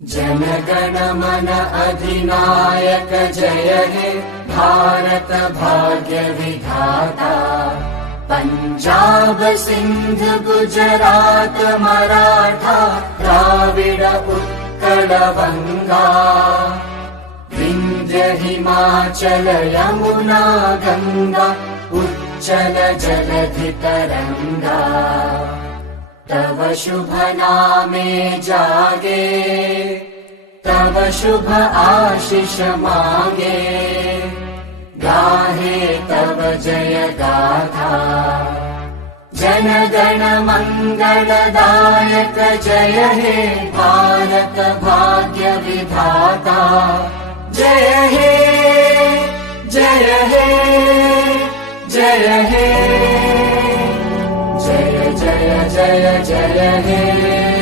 जन गण मन अधिनायक जय हे भारत भाग्य विधाता। पंजाब सिंध गुजरात मराठा द्राविड उत्कल बंगा। विंध्य हिमाचल यमुना गंगा उच्चल जलधि तरंगा। तव शुभ नामे जागे तव शुभ आशीष मांगे। गाहे तव जय गाथा जन गण मंगलदायक जय हे भारत भाग्य विधाता। जय हे जय हे जय हे जय जय जय जय हे।